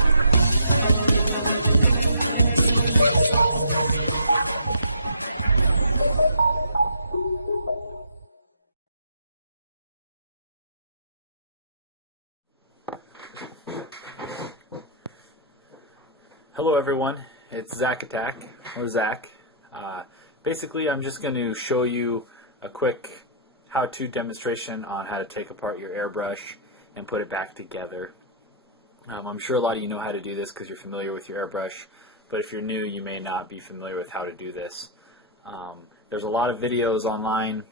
Hello everyone, it's Zach Attack, or Zach. Basically I'm just going to show you a quick how-to demonstration on how to take apart your airbrush and put it back together. I'm sure a lot of you know how to do this because you're familiar with your airbrush, but if you're new you may not be familiar with how to do this. There's a lot of videos online.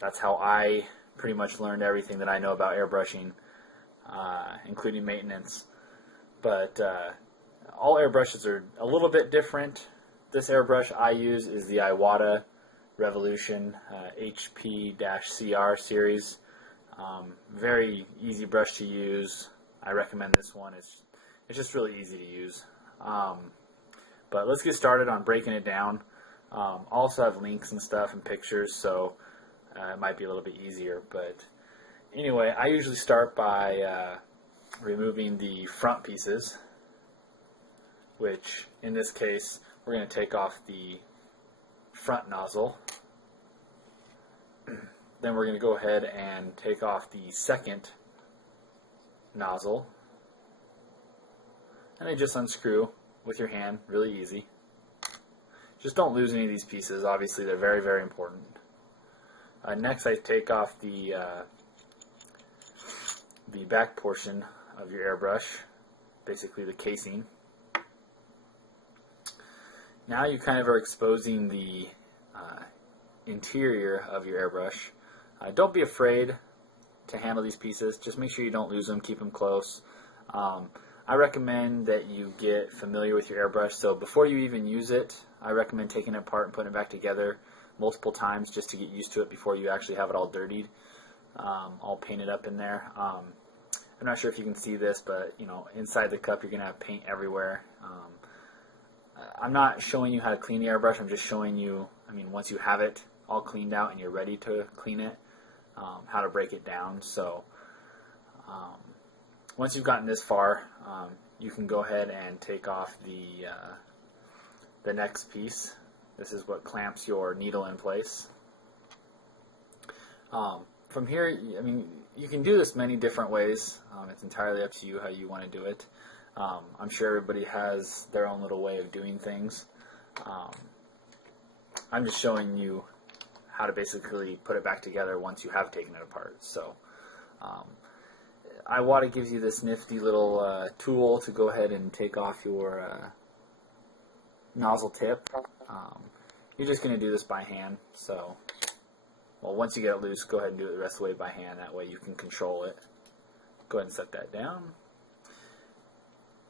That's how I pretty much learned everything that I know about airbrushing, including maintenance. But all airbrushes are a little bit different. This airbrush I use is the Iwata Revolution HP-CR series. Very easy brush to use. I recommend this one. It's just really easy to use. But let's get started on breaking it down. Also have links and stuff and pictures, so it might be a little bit easier. But anyway, I usually start by removing the front pieces, which in this case we're going to take off the front nozzle. Then we're going to go ahead and take off the second nozzle, and they just unscrew with your hand, really easy. Just don't lose any of these pieces. Obviously they're very, very important. Next I take off the back portion of your airbrush, basically the casing. Now you kind of are exposing the interior of your airbrush. Don't be afraid to handle these pieces. Just make sure you don't lose them. Keep them close. I recommend that you get familiar with your airbrush. So before you even use it, I recommend taking it apart and putting it back together multiple times just to get used to it before you actually have it all dirtied, all painted up in there. I'm not sure if you can see this, but inside the cup you're going to have paint everywhere. I'm not showing you how to clean the airbrush. I'm just showing you, once you have it all cleaned out and you're ready to clean it, how to break it down. So once you've gotten this far, you can go ahead and take off the next piece. This is what clamps your needle in place. From here, you can do this many different ways. It's entirely up to you how you want to do it. I'm sure everybody has their own little way of doing things. I'm just showing you how to basically put it back together once you have taken it apart. So Iwata gives you this nifty little tool to go ahead and take off your nozzle tip. You're just going to do this by hand. So, once you get it loose, go ahead and do it the rest of the way by hand. That way you can control it. Go ahead and set that down.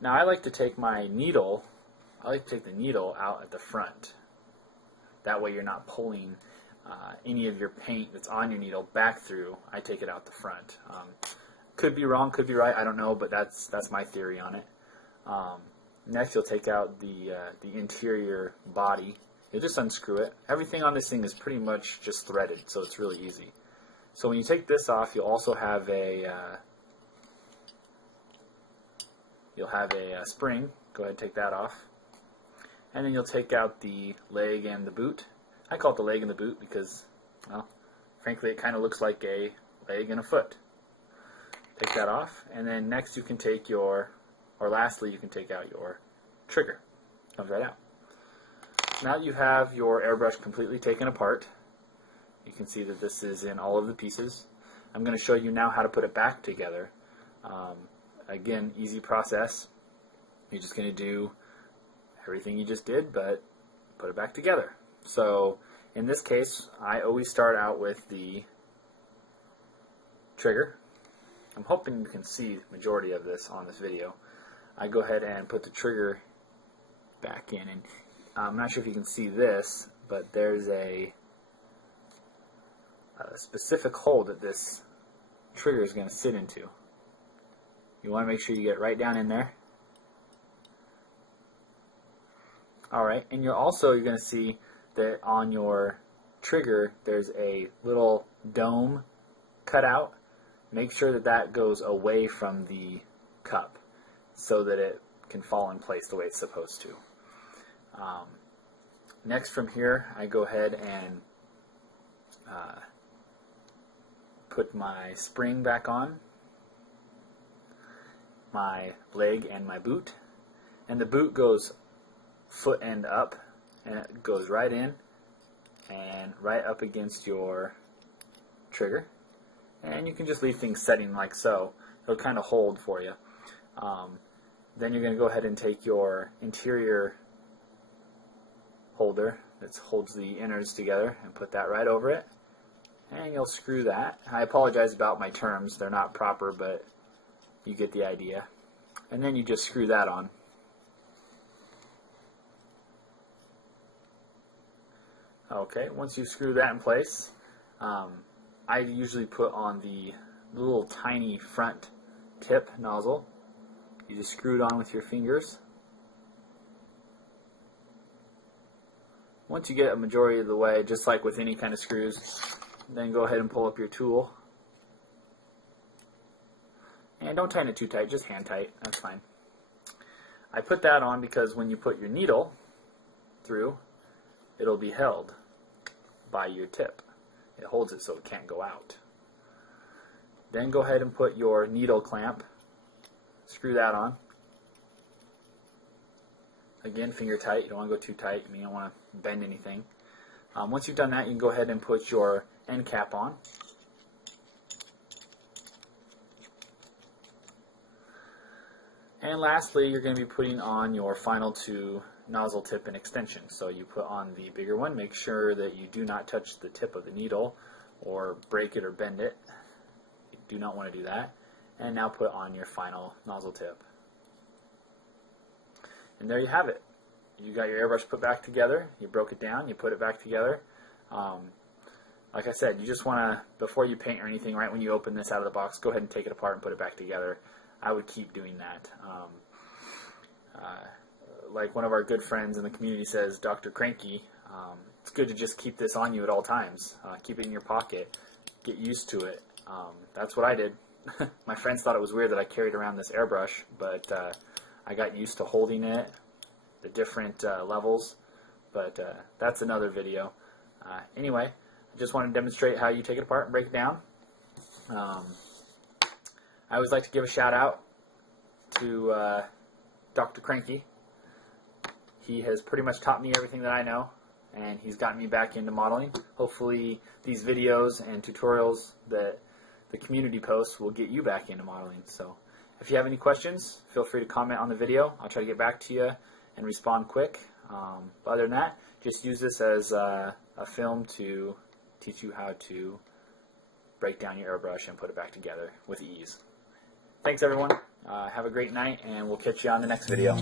Now I like to take the needle out at the front. That way you're not pulling any of your paint that's on your needle back through. I take it out the front. Could be wrong, could be right, I don't know, but that's my theory on it. Next you'll take out the interior body. You'll just unscrew it. Everything on this thing is pretty much just threaded, so it's really easy. So when you take this off, you'll also have a spring. Go ahead and take that off. And then you'll take out the leg and the boot. I call it the leg and the boot because, well, frankly, it kind of looks like a leg and a foot. Take that off. And then next you can take lastly, you can take out your trigger. Comes right out. Now you have your airbrush completely taken apart. You can see that this is in all of the pieces. I'm going to show you now how to put it back together. Again, easy process. You're just going to do everything you just did, but put it back together. So in this case, I always start out with the trigger. I'm hoping you can see the majority of this on this video. I go ahead and put the trigger back in, and I'm not sure if you can see this, but there's a specific hole that this trigger is going to sit into. You want to make sure you get right down in there. Alright, and you're going to see that on your trigger there's a little dome cut out. Make sure that that goes away from the cup. so that it can fall in place the way it's supposed to. Next from here, I go ahead and put my spring back on, my leg and my boot, and the boot goes foot end up, and it goes right in and right up against your trigger, and you can just leave things setting like so. It'll kind of hold for you. Then you're going to go ahead and take your interior holder that holds the innards together and put that right over it, and you'll screw that. I apologize about my terms, they're not proper, but you get the idea. And then you just screw that on. Okay, once you screw that in place, I usually put on the little tiny front tip nozzle. You just screw it on with your fingers. Once you get a majority of the way, just like with any kind of screws, then go ahead and pull up your tool. And don't tighten it too tight, just hand tight, that's fine. I put that on because when you put your needle through, it'll be held by your tip. It holds it so it can't go out. Then go ahead and put your needle clamp, screw that on. Again, finger tight, you don't want to go too tight, you don't want to bend anything. Once you've done that, you can go ahead and put your end cap on. And lastly, you're going to be putting on your final two nozzle tip and extension. So you put on the bigger one, make sure that you do not touch the tip of the needle or break it or bend it. You do not want to do that. And now put on your final nozzle tip. And there you have it. You got your airbrush put back together, you broke it down, you put it back together. Like I said, you just want to, before you paint or anything, right when you open this out of the box, go ahead and take it apart and put it back together. I would keep doing that. Like one of our good friends in the community says, Dr. Cranky, it's good to just keep this on you at all times. Keep it in your pocket. Get used to it. That's what I did. My friends thought it was weird that I carried around this airbrush, but I got used to holding it, the different levels, but that's another video. Anyway, I just want to demonstrate how you take it apart and break it down. I always like to give a shout out to Dr. Cranky. He has pretty much taught me everything that I know, and he's gotten me back into modeling. Hopefully these videos and tutorials that the community posts will get you back into modeling. So if you have any questions, feel free to comment on the video. I'll try to get back to you and respond quick. But other than that, just use this as a film to teach you how to break down your airbrush and put it back together with ease. Thanks everyone. Have a great night, and we'll catch you on the next video.